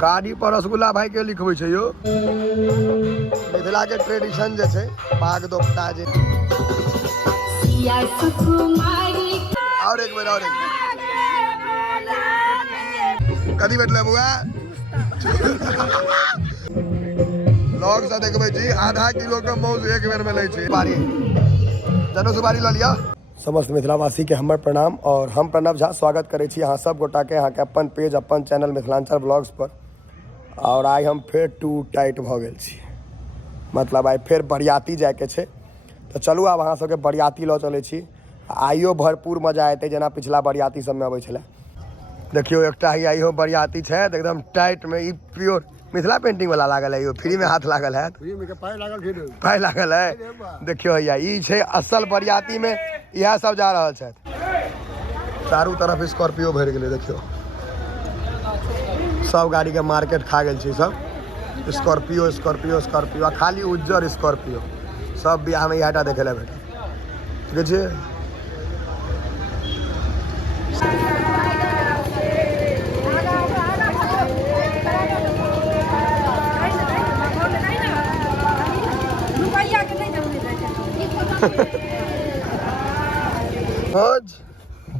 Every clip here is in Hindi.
गाड़ी पर रसगुल्ला भाई के लिखबै छै यो। मिथिला के ट्रेडिशन जे छै पाग दोपटा जे। और एक बेर और एक कथी बैठले बुआ लोग से देखबै छी आधा किलो के मौज एक बेर में लै छै। बारी जनो सुपारी ल लिया। समस्त मिथिलावासी के हमर प्रणाम और हम प्रणव झा स्वागत करै छी अहाँ सब गोटा के अहाँ के अपन पेज अपन चैनल मिथिलांचल ब्लॉग्स पर। और आई हम फिर टू टाइट भ गेल छी, मतलब आई फिर बरियाती जाए के छै। तो चलू आब अहाँ सबके बरियाती ल चलै छी। आइयो भरपूर मजा एतै जेना पिछला बरियाती सबमे अबै छलै। देखियो एकटा ही आइयो बरियाती छै एकदम टाइट में, ई प्योर मिथिला पेंटिंग वाला लागल है। यो फ्री में हाथ लागल है, पाई लागल है। देखियो भैया ई छै असल बरियाती में यह सब जा रहल छै। चारू तरफ स्कॉर्पियो भर गेलै। देखियो सब गाड़ी के मार्केट खा गेल छै सब। स्कॉर्पियो स्कॉर्पियो स्कॉर्पियो आ खाली उज्जर स्कॉर्पियो सब बियाह में इहटा देखे ला भेटत। ठीक छै।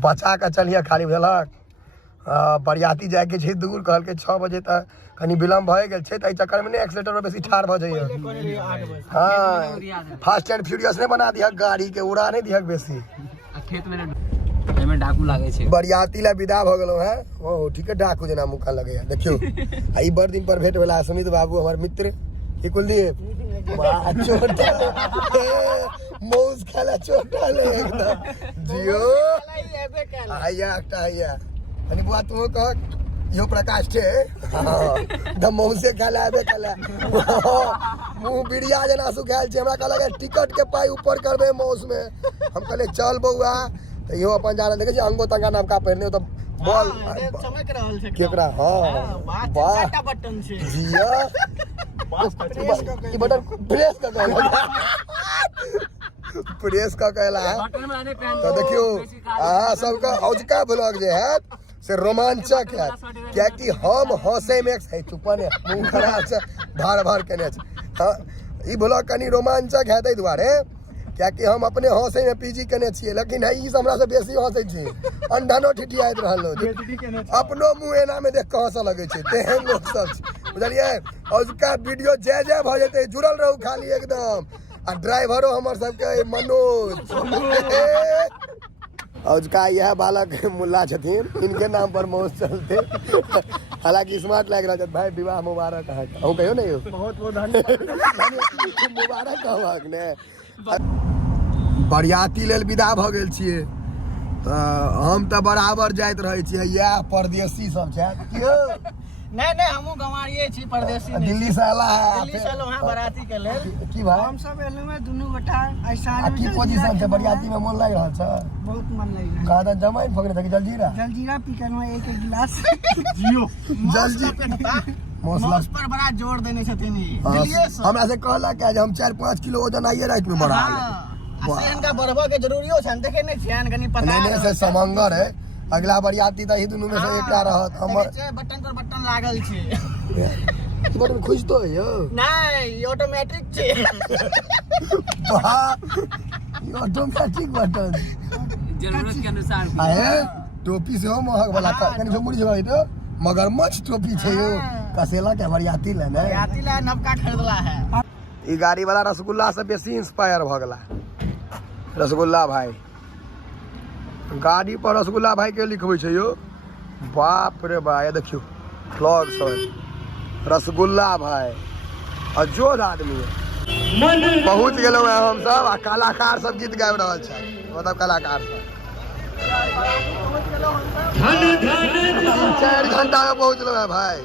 बचा के चलिए खाली बुझलक। बरियाती जाए के छै दूर, कहल के 6 बजे तक कनी विलम्ब भए गेल छै, त चक्कर में एक्सीलेटर पर बेसी ठाड़ भ जाइए। हाँ फास्ट एंड फ्यूरियस नहीं बना दिया गाड़ी के, उड़ा नहीं दिया बेसी। खेत में डाकू लागे छै। बरियाती ला विदा भ गेलो है। ओ ठीक है, डाकू जना मुखा लगे है। देखियो आई बड़ दिन पर भेंट भेला सुमित बाबू हमर मित्र की कुलदीप मौज खाला छोटा ले एकदम जियो आया एकटा आया अनि बुआ तू कह यो प्रकाश छे द मौसे खाला आबे खाला मुंह बिड़िया जना सुखाल छे। हमरा कहला के टिकट के पाई ऊपर करबे मौस में। हम कहले चल बउआ त यो अपन जान देखे छै अंगो तंगा नवका पहिरने त बॉल चमक रहल छै केकरा। हां वाह बटन छै जिया ई बटन प्रेस का कहला प्रेस का कहला है। तो देखियो अहाँ सबका औजका ब्लॉग जे है से रोमांचक है, क्या कि हम हंसे में है चुपने मुंह खराब से भार भार केने छै। हां ई ब्लॉग कनी रोमांचक है तै दुआरे क्या कि हम अपने हंसे में पीजी केने छियै, लेकिन है ई हमरा से बेसी हंसे छी। अंधनो ठिठियाइत रहलो अपनो मुंह एना में देख के हंस लगे छै। तेहन लोग सब छै बुझलिए। औजका वीडियो जय जय भ जेते, जुड़ल रहू खाली एकदम। आ ड्राइवरो हमर सबके मनोज औजका यह बालक मुल्ला छथिन, इनके नाम पर मौज चलते। हालांकि स्मार्ट लग रहा है भाई। विवाह मुबारक है कहूँ कहियो नहीं हो बहुत बहुत धन्यवाद मुबारक कहक ने। बरियाती लेल विदा भ गेल छियै त हम त बराबर जाइत रहै छियै। यह परदेसी सब छै कियो नहीं हमहु गंवारिए छी, परदेसी नहीं। दिल्ली से आला है, दिल्ली से आलो हां बराती के लेल की भाई हम सब एलु में दुनु गोटा ऐसा की पोजीशन छै बरियाती में मन लाग रहल छै। बहुत मन लग रहा है। कहा था जमाइन फकरे था कि जलजीरा पी कर में एक गिलास जियो जल्दी मौस पर बड़ा जोर देने छथिन ई दिल्ली से। हमरा से कहला कि हम 4-5 किलो वजन आइए रात में बढ़ा ले। सेन का बढ़वा के जरूरियो छन, देखे नहीं छन कनी पता नहीं से समंगर है। अगला बरियाती त ही दुनु में से एकटा रहत। हमर बटन पर बटन लागल छै। बटन खुश तो है यो नहीं ऑटोमेटिक छै। वाह ऑटोमेटिक बटन जरूरत के अनुसार आए। टोपी से हो महक वाला कनी झुमुरी जगह तो मगरमच्छ टोपी छै यो। कसेला के बरियाती ले ने बरियाती ला नवका खरीदला है। ई गाड़ी वाला रसगुल्ला से बेसी इंस्पायर भ गेला। रसगुल्ला भाई गाड़ी पर रसगुल्ला भाई के लिखबै छै यो। बाप रे बा ये देखियो फ्लॉग सब रसगुल्ला भाई अजोद आदमी है। पहुंच गेलो है हम सब आ कलाकार सब गीत गाबि रहल छै। मतलब कलाकार सब 4 घंटा में पहुंचलो है भाई।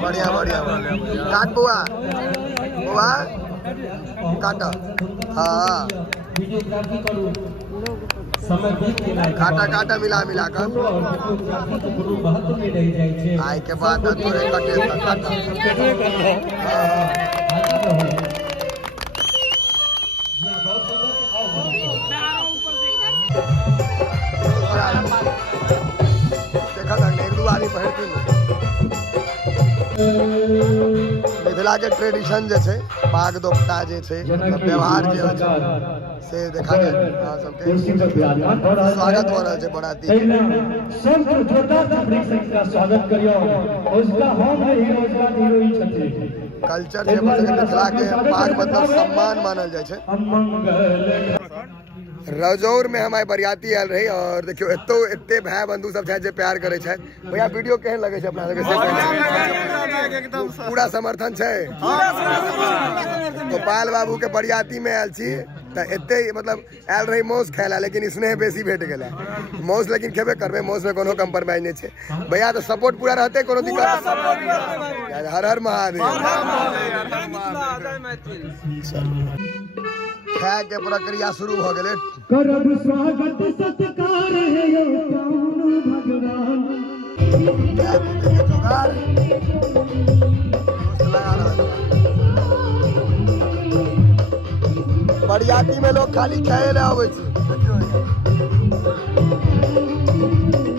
बढ़िया बढ़िया काट बुआ बुआ काट। हाँ काटा काटा मिला मिला कर आय के बाद तोरे कटे काटा। मिथिला के ट्रेडिशन जे छै पाग दोपटा जे छै मतलब व्यवहार जे होइ छै से देखा के अहाँ सबके स्वागत हो रहल छै बराती सब जोरदार तारीफ से इनका स्वागत करियो उसका हम हीरो उसका हीरो ही छथि कल्चर जे मतलब मिथिला के पाग मतलब सम्मान मानल जाइ छै। रजौर में हमारे बरियाती आयल रही और देखियो एते भाई बंधु सब छै जे प्यार करे छै। भैया वीडियो केहन लगे छै अपना सबके? पूरा समर्थन छै। गोपाल बाबू के बरियाती में आयल छी त एते मतलब आयल रही मौस खायला लेकिन स्नेह बेसी भेट गेला। मौस लेकिन खेबे करबे, मौस में कोनो कंप्रोमाइज नहीं छै। भैया तो सपोर्ट पूरा रहते कोनो दिक्कत? हर हर महादेव। खाए के प्रक्रिया शुरू हो गेले। करब स्वागत सत्कार है यो कौन भगवान बरियाती में लोग खाली खाए ले आवे छै।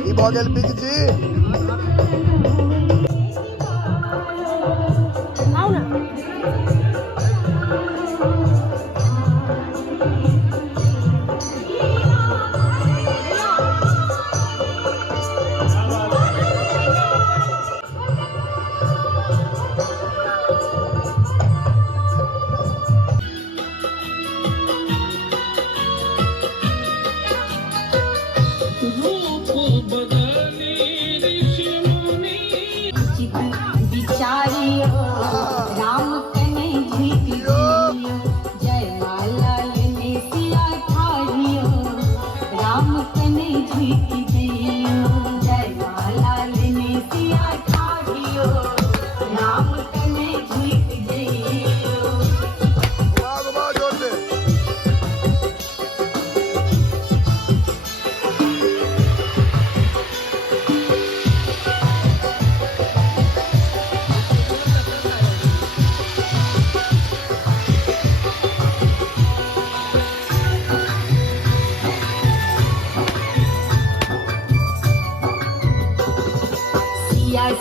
ई भ गेल बिग जी। आओ ना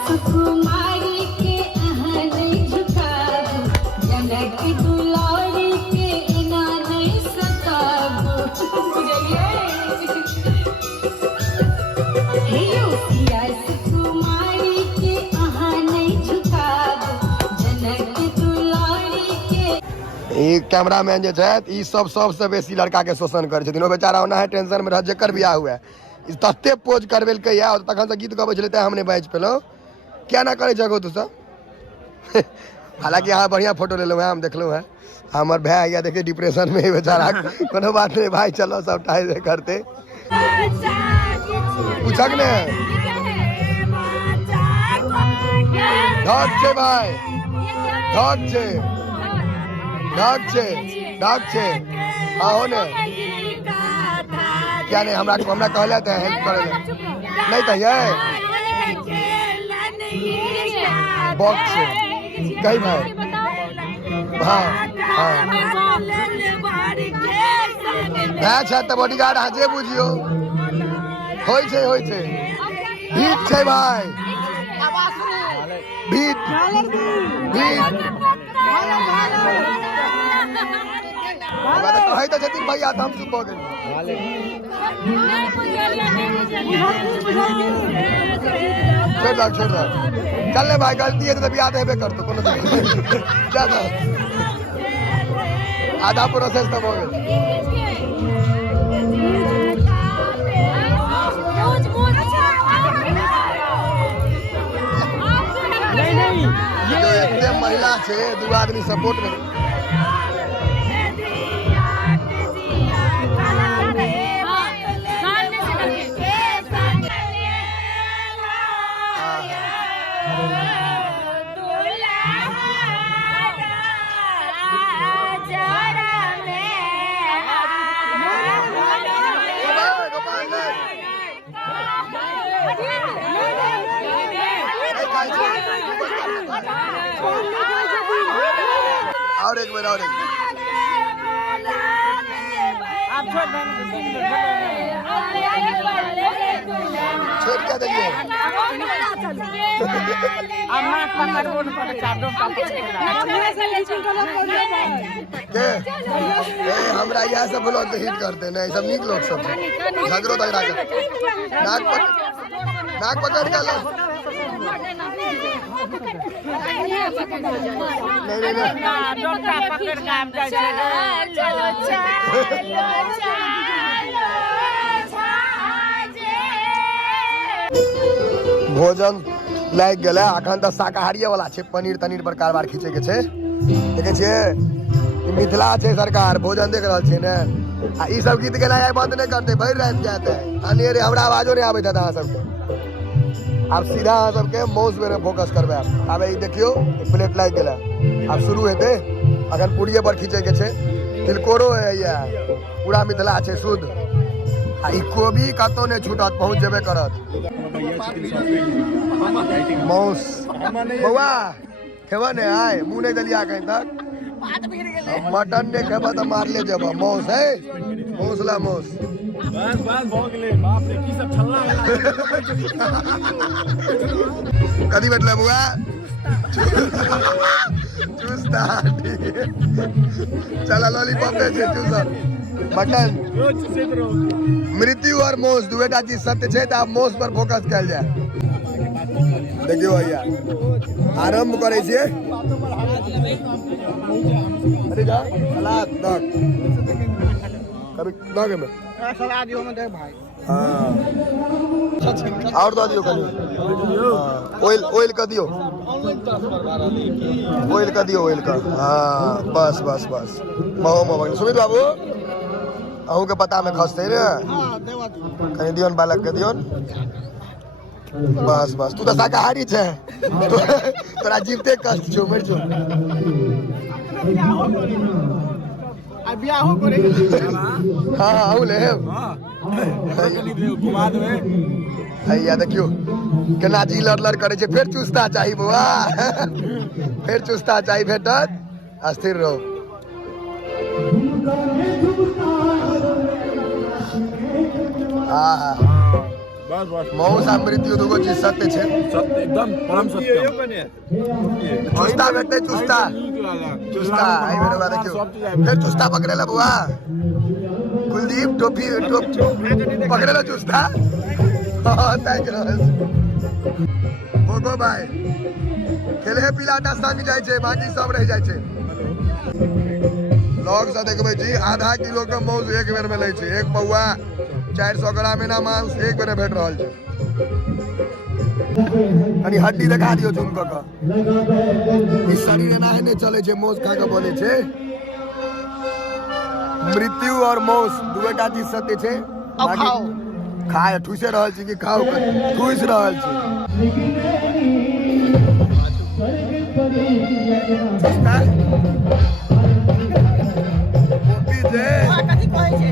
सुकुमारी के अहाँ नहीं झुकाबू, जनक दुलारी के एना नहीं सताबू। हेलो सिया सुकुमारी के अहाँ नहीं झुकाबू, जनक दुलारी के। ई कैमरामैन जे छै ई सबसे बेसी लड़का के शोषण करे छथिन। ओ बेचारा ओना है टेंशन में रह जेकर बियाह हुआ है तत्ते पोज करबेलकै या और तखन से गीत गबै छलै त हम नहीं बाजि पेलहुँ। क्या ना करे जगह तू सब। हालांकि यहाँ बढ़िया फोटो ले लो है, हम देखलू है। हमार भाई या देखिए डिप्रेशन में बेचारा। कोनो बात नहीं भाई, चलो सब टाइम करते पूछक ने ढक छे भाई, ढक छे, ढक छे, ढक छे। हाँ हो ने क्या नहीं हमरा कहले थे हेल्प करे नहीं कहिए बॉक्स कही भाई। हाँ हाँ भैया छै त बॉडीगार्ड अहाँ जे बुझियो होइ छै भीट छै भाई, भीट भीट कही तो छथिन भैया त हम चुप हो गेल। छोड़ दो चल ले भाई, गलती है तो तभी याद हेबे कर तो कोनो ज्यादा आधा प्रोसेस तब हो गया। जो इतने महिला छे दू आदमी सपोर्ट में और एक बार आप छोड़ छोड़ क्या देखिए के हमरा यहाँ से ब्लॉग के हिट करते नहीं सब नीक लोग सब झगड़ो तगड़ा कर नाक पकड़ के लो भोजन लाग गेलै अखन तऽ शाकाहारिये वाला छै पनीर तनीर पर कारबार खींचे के छै देखे छियै मिथिला छै सरकार भोजन देख रहल छै ने आ ई सब गीत गेनाइ बंद नहीं करते भरि राति जाते अनेरे हमरा आवाजो नहीं आबैत है अहाँ सबके आब सीधा अहाँ सबके माउस पे फोकस करबै आब ई देखियो प्लेट लाग गेलै आब शुरू हेतै अखन पूड़िये पर खींचे के छै तिलकोरो है या पूरा मिथिला छै शुद्ध आ ई कोबी कतौ नहीं छूटत पहुंच जेबे करत माउस बौआ खेबा ने आय मुँह नहीं दलिया कहीं तक मटन ने खेबा तो मार ले जेबा माउस है मौसला माउस बस भ गेलै बाप रे की सब छल्ला कथी बैठला बुआ चूस्ता चला लॉलीपॉप दे छै चूसर मटन मृत्यु और मौस दुएटा चीज सत्य छै त आब मौस पर फोकस कैल जाय देखियो भैया आरंभ करे छियै अरे जा सलाद दक कभी दक में सलाद यो में दे भाई हां और दो दियो खाली ऑयल का दियो ऑयल का दियो ऑयल का हां बस बस बस महो महो सुमित बाबू अहू के पता में खसते रे हां देवा कहीं दियोन बालक के दियोन बस बस तू तो शाकाहारी छे तोरा जीवते कष्ट छो मर छो आ बियाह करे हां आउ ले घुमा देबै हैया देखियो केना जी लड़ करे छे फेर चुस्ता चाही बुआ फेर चुस्ता चाही भेटत अस्थिर रहो आहा बस बस मौसा मृत्यु दुगो चीज सत्य छे सत्य एकदम परम सत्य चुस्ता बैठते चुस्ता चुस्ता आई मेरे बात देखियो फिर चुस्ता पकड़े ला बुआ कुलदीप टोपी पकड़े ला चुस्ता हां थैंक यू भोगो भाई खेले पिलाटा संग जाय छे बाकी सब रह जाय छे लोग सा देखबै जी आधा किलो के मौज एक बेर में लै छै एक पौआ 400 ग्राम ना मांस एक बेर भेट रहल छै कनी हड्डी दिखा दियो झुम क ई शरीर एनाहे नहीं चले छै मौस खा के बने छै मृत्यु और मौस दुएटा चीज सत्य छै अब खाओ खाए ठुसे रहल छी कि खाओ ठुस रहल छी पोपी जे कथि कहै छै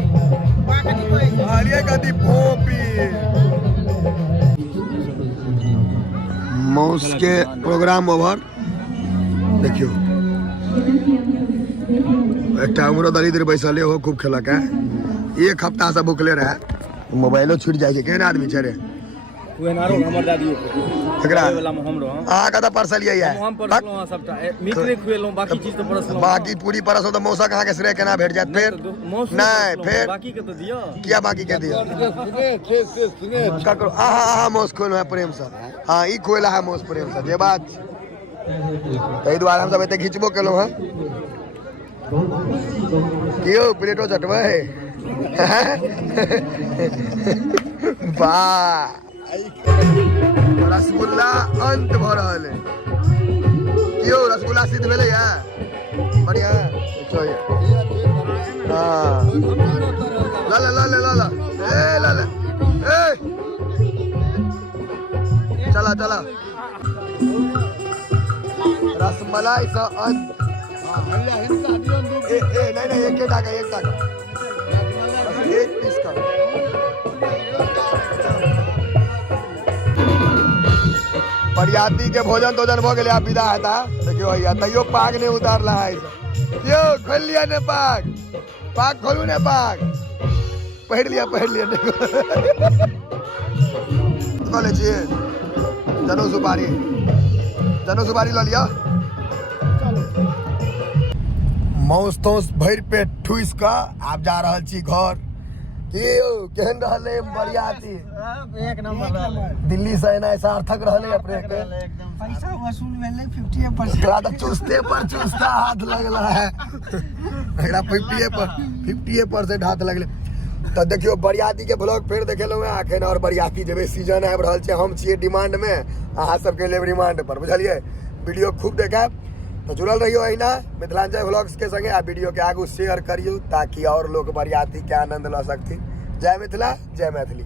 आलिया कथी पोपी मौस के प्रोग्राम ओवर देखियो एक हमरो दरिद्र बैसल हो खूब खेलक है एक हफ्ता से भूखले रहे मोबाइलो छूट जाए केहन आदमी छै रे कुएनारो हमर दादियो एकरा वाला में हम रहो अहाँ कतऽ परसलियै या हम परसलो सबटा मीट नहीं खुएलो बाकी चीज तो परसलो बाकी पूरी परसो तो मौसा कहाँ के श्रेय केना भेट जात फिर नहीं फिर बाकी के तो दियो किया बाकी के दियो ककरो आहा मौस खोलो है प्रेम से हाँ ई खोला है मौस प्रेम से जे बात ताहि दुआरे हम सब एते घिचबो केलो हैं कियो प्लेटो चटबै वाह रसगुल्ला अंत भ रहल है कियो रसगुल्ला सिद्ध भेलै है बढ़िया देखो ये हां ला ला ला ला ला ए ला ला ए चला चला रसमलाई सा अंत ए नहीं एक टाका एक पीस का बरियाती के भोजन तोजन भ गेलै आब विदा हेता देखियो भैया तैयो पाग नहीं उतारला है यो खोल लिया ने पाग खोलू ने पाग पहिर लिया देखो कऽ लै छियै जनेऊ सुपारी लऽ लिअ मौस तौस भरि पेट ठुसि कऽ आब जा रहल छी घर कि यौ केहन रहलै बरियाती एक नंबर दिल्ली से एनाइ सार्थक रहलै अपने के पैसा वसूल भेलै 50%। तोरा तऽ चुस्ते पर चुस्ता हाथ लगल है एकरा 50% हाथ लगलै तऽ देखियो बरियाती के ब्लॉग फेर देखेलहुँ हैं अखन और बरियाती जेबै सीजन आबि रहल छै हम छियै डिमांड में अहाँ सबके लेब रिमांड पर बुझलियै वीडियो खूब देखायब तो जुड़ल रहियो अहिना मिथिलांचल व्लॉग्स के संगे आ वीडियो के आगू शेयर करियो ताकि और लोग बरियाती के आनंद लऽ सकथिन। जय मिथिला जय मैथिली।